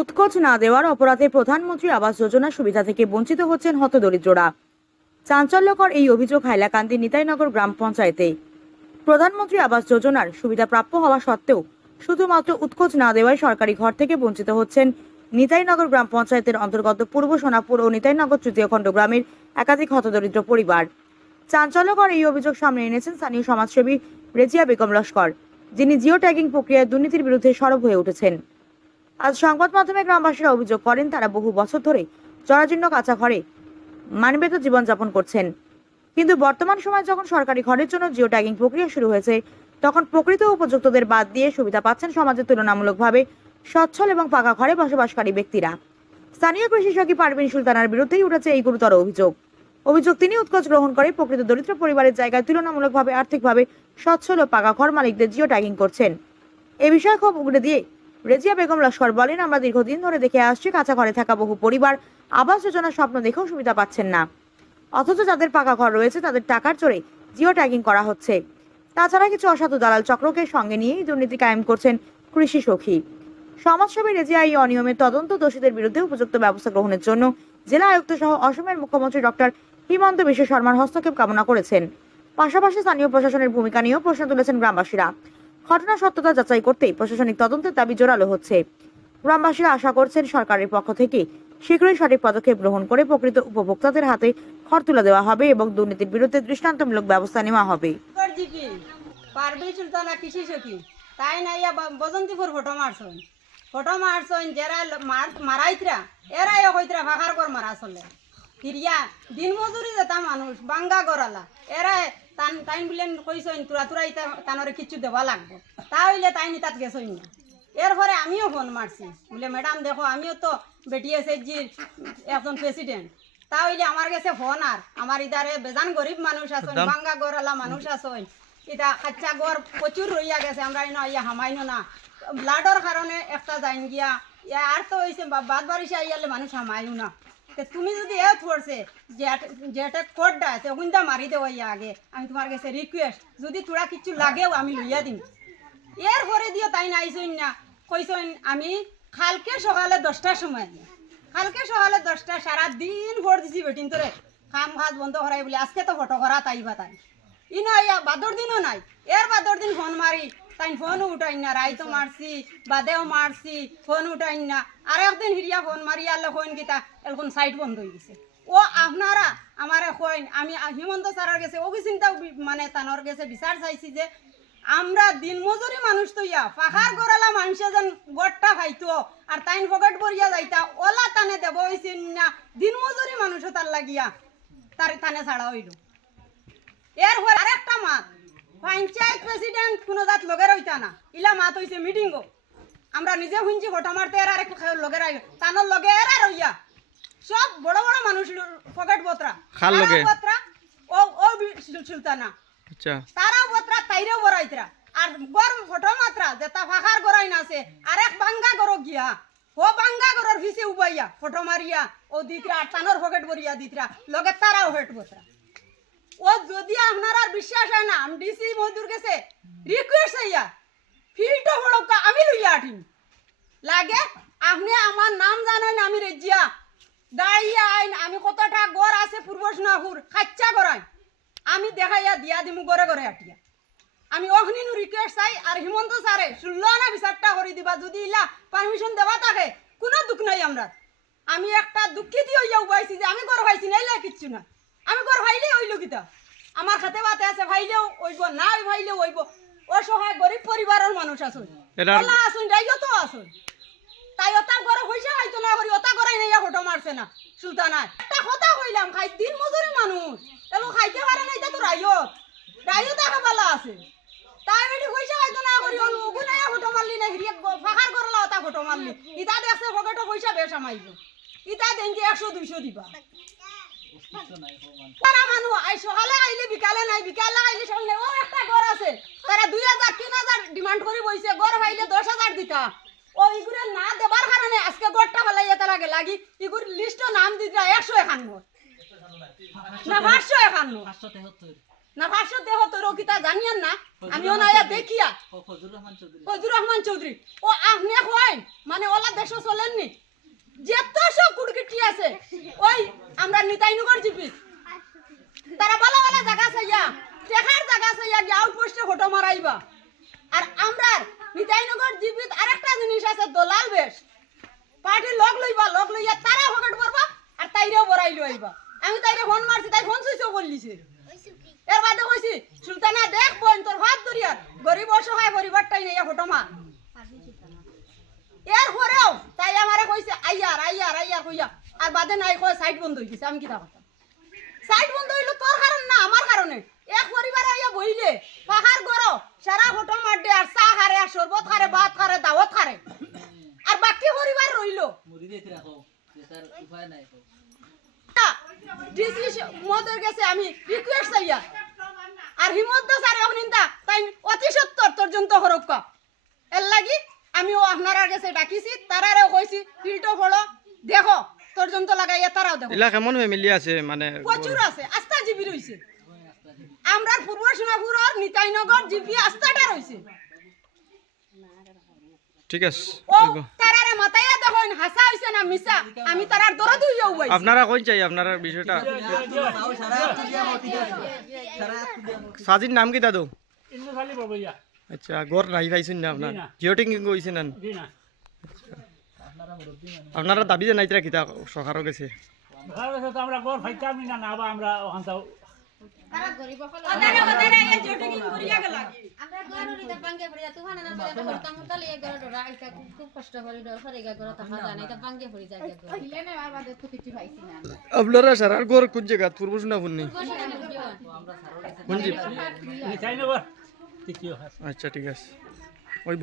উৎকোচ না দেওয়ার অপরাধে প্রধানমন্ত্রী আবাস যোজনা সুবিধা থেকে বঞ্চিত হচ্ছেন হতদরিদ্ররা। চাঞ্চল্যকর এই অভিযোগ হাইলাকান্দি নিতাইনগর গ্রাম পঞ্চায়েতে। প্রধানমন্ত্রী আবাস যোজনার সুবিধা প্রাপ্য হওয়া সত্ত্বেও শুধুমাত্র উৎকোচ না দেওয়ায় সরকারি ঘর থেকে বঞ্চিত হচ্ছেন নিতাইনগর গ্রাম পঞ্চায়েতের অন্তর্গত পূর্ব সোনাপুর ও নিতাইনগর তৃতীয় খণ্ড গ্রামের একাধিক হতদরিদ্র পরিবার। চাঞ্চল্যকর এই অভিযোগ সামনে এনেছেন স্থানীয় সমাজসেবী রেজিয়া বেগম লস্কর, যিনি জিও ট্যাগিং প্রক্রিয়ায় দুর্নীতির বিরুদ্ধে সরব হয়ে উঠেছেন। আজ সংবাদ মাধ্যমে গ্রামবাসীরা অভিযোগ করেন, তারা বহু বছর ধরে জরাজীর্ণ কাঁচা ঘরে মানবেত জীবনযাপন করছেন। কিন্তু বর্তমান সময় যখন সরকারি ঘরের জন্য জিও ট্যাগিং প্রক্রিয়া শুরু হয়েছে, তখন প্রকৃত উপযুক্তদের বাদ দিয়ে সুবিধা পাচ্ছেন সমাজের তুলনামূলকভাবে সচ্ছল এবং পাকা ঘরে বসবাসকারী ব্যক্তিরা। স্থানীয় কৃষি সখী পারভিন সুলতানার বিরুদ্ধেই উঠেছে এই গুরুতর অভিযোগ। অভিযোগ, তিনি উৎকোচ গ্রহণ করে প্রকৃত দরিদ্র পরিবারের জায়গায় তুলনামূলকভাবে আর্থিকভাবে সচ্ছল ও পাকা ঘর মালিকদের জিও ট্যাগিং করছেন। এ বিষয়ে ক্ষোভ উগড়ে দিয়ে রেজিয়া বেগম লস্কর বলেন, আমরা দীর্ঘদিন ধরে দেখে আসছি কাঁচা ঘরে থাকা বহু পরিবার। আবাস যোজনার স্বপ্ন দেখেও সুবিধা পাচ্ছেন না। অথচ যাদের পাকা ঘর রয়েছে, তাদের টাকার চোরে জিও ট্যাগিং করা হচ্ছে। তাছাড়া কিছু অসাধু দালাল চক্রকে সঙ্গে নিয়েই দুর্নীতি কায়েম করছেন কৃষি সখী। সমাজসেবী রেজিয়া এই অনিয়মের তদন্ত দোষীদের বিরুদ্ধে উপযুক্ত ব্যবস্থা গ্রহণের জন্য জেলা আয়ুক্ত সহ অসমের মুখ্যমন্ত্রী ডক্টর হিমন্ত বিশ্ব শর্মার হস্তক্ষেপ কামনা করেছেন। পাশাপাশি স্থানীয় প্রশাসনের ভূমিকা নিয়েও প্রশ্ন তুলেছেন গ্রামবাসীরা। ঘটনার সত্যতা যাচাই করতে প্রশাসনিক তদন্তের দাবি জোরালো হচ্ছে। গ্রামবাসীরা আশা করছেন সরকারের পক্ষ থেকে শীঘ্রই সঠিক পদক্ষেপ গ্রহণ করে প্রকৃত উপভোক্তাদের হাতে খড় তুলে দেওয়া হবে এবং দুর্নীতির বিরুদ্ধে দৃষ্টান্তমূলক ব্যবস্থা নেওয়া হবে। পারবি তাই না ইয়া বসন্তিপুর ফটো মারছন। ফটো যারা মারাইতরা, এরাই হইতরা ভাগার কর মারা চলে। ফিরিয়া দিন মজুরি যেতা মানুষ বাঙ্গা গড়ালা। এরাই তান তাইন বলেন কইসইন তুরা তুরা ইতা তানরে কিছু দেওয়া লাগবো। তা হইলে তাইন তাত গেছইন না এরপরে আমিও ফোন মারছি। বলে ম্যাডাম দেখো আমিও তো বেটি এসএসজির একজন প্রেসিডেন্ট। তা হইলে আমার কাছে ফোন আর। আমার ইদারে বেজান গরিব মানুষ আছেন বাঙ্গা গড়ালা মানুষ আছেন। এটা খাচ্চা গড় প্রচুর রইয়া গেছে আমরা ইনো ইয়া হামাইনো না। ব্লাডর কারণে একটা যাইন গিয়া। ইয়া আর তো হয়েছে বাদ বারিশে আইয়ালে মানুষ হামাইও না। তে তুমি যদি এ থরছে যেটা কোডটা আছে, ওগুনটা মারি দেবো আগে। আমি তোমার কাছে রিকোয়েস্ট যদি তোরা কিছু লাগেও আমি লইয়া দিম। এর পরে দিও তাই না নাইছইন না। কইসইন আমি কালকে সকালে দশটার সময় কালকে সকালে দশটা সারা দিন ভোর দিছি বেটিন তোরে। কাম কাজ বন্ধ করাই বলে, আজকে তো ফটো করা তাই ই না ইয়া বাদর দিনও নাই। এর বাদর দিন ফোন মারি তাই ফোনও উঠাইন না রাইতো মারছি বাদেও মারছি ফোন উঠাইন না আর একদিন হিরিয়া ফোন মারি আল্লাহ কইন গীতা এখন সাইট বন্ধ হয়ে গেছে। ও আপনারা আমারে কইন আমি হিমন্ত স্যারের গেছে ও চিন্তা মানে তানোর গেছে বিচার চাইছি যে আমরা দিন মজুরি মানুষ তো ইয়া পাহাড় গড়ালা মানুষে যেন গড়টা খাইতো আর তাইন পকেট ভরিয়া যাইতা ওলা তানে দেব হইছিন না দিন মজুরি মানুষও তার লাগিয়া তার তানে ছাড়া হইল। এর হয়ে আরেকটা মাত পঞ্চায়েত প্রেসিডেন্ট কোনো জাত লগের হইতা না। ইলা মাত হইছে মিটিং আমরা নিজে শুনছি ফটো মারতে এর লগের আইল তানোর লগে এরা রইয়া সব বড় বড় মানুষ পকেট বত্রা। কার লগে? বত্রা ও ও সুলতানা। আচ্ছা। তারাও বত্রা তাইরেও বড়াইতরা আর গরম ফটো মাত্রা যে তা ফাঁকার গড়াই না আছে আর এক বাঙ্গা গর গিয়া ও বাঙ্গা গরর ভিসে উবাইয়া ফটো মারিয়া ও দিতরা টানোর পকেট ভরিয়া দিতরা। লগে তারাও হেট বত্রা। ও, যদি আপনার আর বিশ্বাস হয় না, আমি ডিসি মজদুর গেছে। রিকোয়েস্ট হইয়া ফিল্টো হড়কা আমি লইয়া আটিম। লাগে, আপনি আমার নাম জানেন, আমি রেজিয়া। দাঁড়িয়ে আইন, আমি কতটা গড় আছে পূর্ব সোনাহুর খাচ্চা গড়াই। আমি দেখাইয়া দিয়া দিমু গড়ে গড়ে আটিয়া। আমি অগ্নিনু রিকোয়েস্ট চাই, আর হিমন্ত স্যারে শুনলো না বিচারটা করে দিবা, যদি ইলা পারমিশন দেওয়া থাকে, কোনো দুঃখ নাই আমরা আমি একটা দুঃখিত হইয়া উবাইছি যে, আমি গড় ভাইছি নাইলে কিচ্ছু না আমি গড় ভাইলে ওইল কিতা? আমার খাতে বাতে আছে ভাইলেও ওইব না ওই ভাইলেও ওইব অসহায় গরিব পরিবারের মানুষ আসুন ওলা আসুন যাইও তো আসুন তাই ওটা গড় হইছে হয়তো না করি ওটা গড়াই নাই ফটো মারছে না সুলতানা একটা কথা কইলাম খাই দিন মজুরি মানুষ। এলো খাইতে পারে না এটা তো রাইয়ত রাইয়ত দেখা পালা আছে। তাই বেটি হইছে হয়তো না করি ওল ওগু নাইয়া ফটো মারলি না হিরিয়ে ফাঁকার করলা ওটা ফটো মারলি। ইটা দেখছে ফকেটো পয়সা বেশ আমাইব ইটা দেনকে একশো দুইশো দিবা। তারা মানুষ আই সকালে আইলে বিকালে নাই বিকালে আইলে সকালে ও একটা ঘর আছে। তারা দুই হাজার তিন হাজার ডিমান্ড করে বইছে ঘর পাইলে দশ হাজার দিতা। ও ইগুরে না দেবার কারণে আজকে গড়টা ফেলাই এটা লাগে। লাগি ইগুর লিস্ট নাম দিতা একশো একান্ন। না পাঁচশো একান্ন। না পাঁচশো কিতা জানিয়ান না? দেখিয়া। ফজলুর রহমান চৌধুরী ফজুর রহমান চৌধুরী ও আপনি হয় মানে ওলা দেশ চলেননি? যেত ওই আমরা নিতাইনগর জিপি। তারা ভালো ভালো জায়গা চাইয়া টেকার জায়গা চাইয়া গিয়ে আর আমরা নিতাইনগর জিনিস আছে, দলাল বেশ। পার্টি লগ লইবা, লগ লইয়া তারা পকেট করবা আর তাইরেও বড়াই লইবা আমি তাইরে ফোন মারছি, তাই ফোন সুইচও করলিছে এর বাদে কইছি, সুলতানা, দেখ বোন, তোর ভাত দরিয়া গরিব অসহায় পরিবারটাই নেই ফটো মার। এর পরেও তাই আমারে কইছে আইয়ার আইয়ার আইয়ার কইয়া। আর বাদে নাই কই সাইড বন্ধ গেছে আমি কি কথা সাইড বন্ধ হইল তোর কারণ না আমার কারণে। এক পরিবারে আইয়া বইলে পাহাড় গরো সারা ফটো মার দে আর চা খারে আর শরবত খারে ভাত খারে দাওয়াত খারে। আর বাকি পরিবার রইল। মদের গেছে আমি রিকোয়েস্ট চাইয়া আর হিমন্ত স্যার এখন তাই অতি সত্তর পর্যন্ত হরক্কা এর লাগি আমিও আপনারা কাছে ডাকিছি তারারেও কইছি ফিল্টো ফলো দেখো পর্যন্ত লাগাইয়া তারাও দেখো। এলা কেমন ফ্যামিলি আছে মানে প্রচুর আছে আস্থা জিবি রইছে আমরা পূর্ব সোনাপুরের নিতাইনগর জিবি আস্থাটা রইছে ঠিক আছে তারারে মাথায় দেখুন হাসা হইছে না মিসা আমি তারার দরদ হইয়া উবাইছি। আপনারা কোন চাই আপনারা বিষয়টা? সাজির নাম কি দাদু? ইন্দু খালি বাবইয়া। আচ্ছা গড় নাই পাইছেন না আপনার। জিও টিঙ্কিং কইছেন না? আপনারা দাবি যে নাইতরা কিতা সরকারও গেছে তো আমরা ফাইতাম না না ওখান তাও গরু গরু গরু গরু আপনারা সারার গড় কোন জায়গা পূর্ব শোনা শুননি কোন জি কি হয় আচ্ছা ঠিক আছে। ওইব